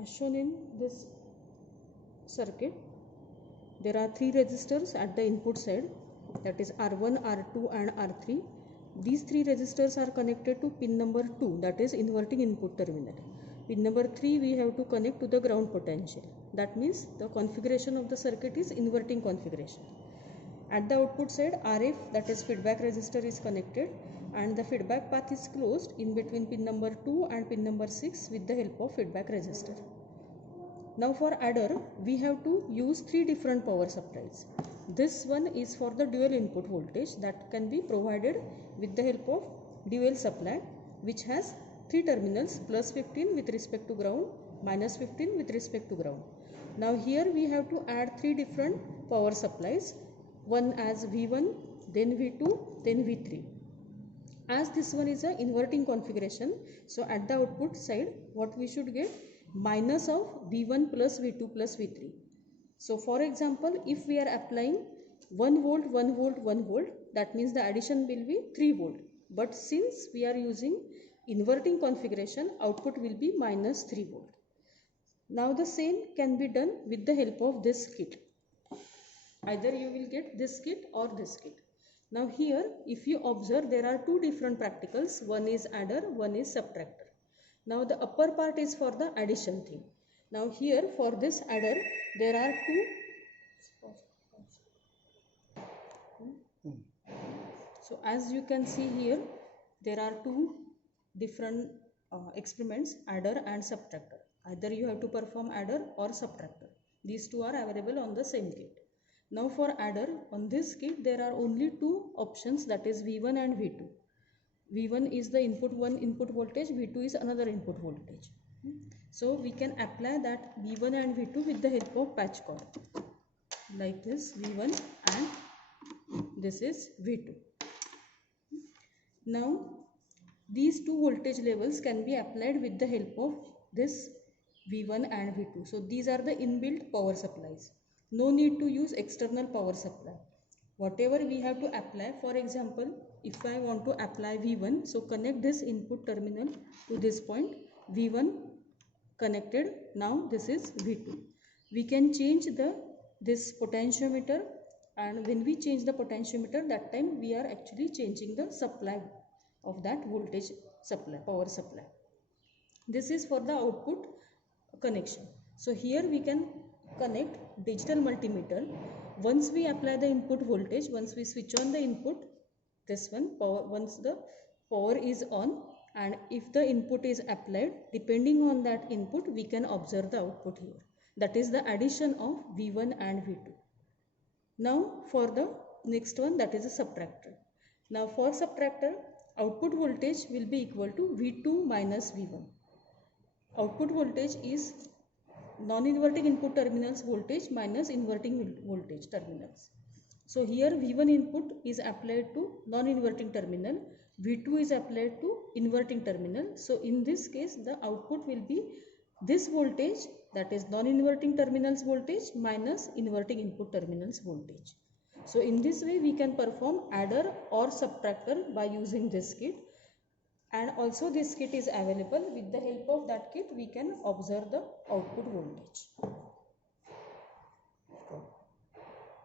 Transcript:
As shown in this circuit, there are three resistors at the input side, that is R1, R2 and R3. These three resistors are connected to pin number 2, that is inverting input terminal. Pin number 3 we have to connect to the ground potential. That means the configuration of the circuit is inverting configuration. At the output side, RF, that is feedback resistor, is connected and the feedback path is closed in between pin number 2 and pin number 6 with the help of feedback resistor. Now for adder, we have to use three different power supplies. This one is for the dual input voltage that can be provided with the help of dual supply, which has three terminals, plus 15 with respect to ground, minus 15 with respect to ground. Now here we have to add three different power supplies, one as V1, then V2, then V3. As this one is an inverting configuration, so at the output side what we should get, minus of V1 plus V2 plus V3. So for example, if we are applying 1 volt, 1 volt, 1 volt, that means the addition will be 3 volt. But since we are using inverting configuration, output will be minus 3 volt. Now the same can be done with the help of this kit. Either you will get this kit or this kit. Now here, if you observe, there are two different practicals. One is adder, one is subtractor. Now the upper part is for the addition thing. Now here for this adder, there are two. So as you can see here, there are two different experiments, adder and subtractor. Either you have to perform adder or subtractor. These two are available on the same kit. Now for adder, on this kit there are only two options, that is V1 and V2. V1 is the one input voltage, V2 is another input voltage. So we can apply that V1 and V2 with the help of patch cord. Like this, V1 and this is V2. Now these two voltage levels can be applied with the help of this V1 and V2. So these are the inbuilt power supplies. No need to use external power supply. Whatever we have to apply, for example, if I want to apply V1, so connect this input terminal to this point, V1 connected, now this is V2. We can change this potentiometer, and when we change the potentiometer, that time we are actually changing the supply of that voltage supply, power supply. This is for the output connection. So here we can connect digital multimeter. Once we apply the input voltage, once we switch on the input, this one power, once the power is on, and if the input is applied, depending on that input we can observe the output here. That is the addition of V1 and V2. Now for the next one, that is a subtractor. Now for subtractor, output voltage will be equal to V2 minus V1. Output voltage is non-inverting input terminals voltage minus inverting voltage terminals. So here V1 input is applied to non-inverting terminal, V2 is applied to inverting terminal. So in this case the output will be this voltage, that is non-inverting terminals voltage minus inverting input terminals voltage. So in this way we can perform adder or subtractor by using this kit. And also this kit is available. With the help of that kit we can observe the output voltage.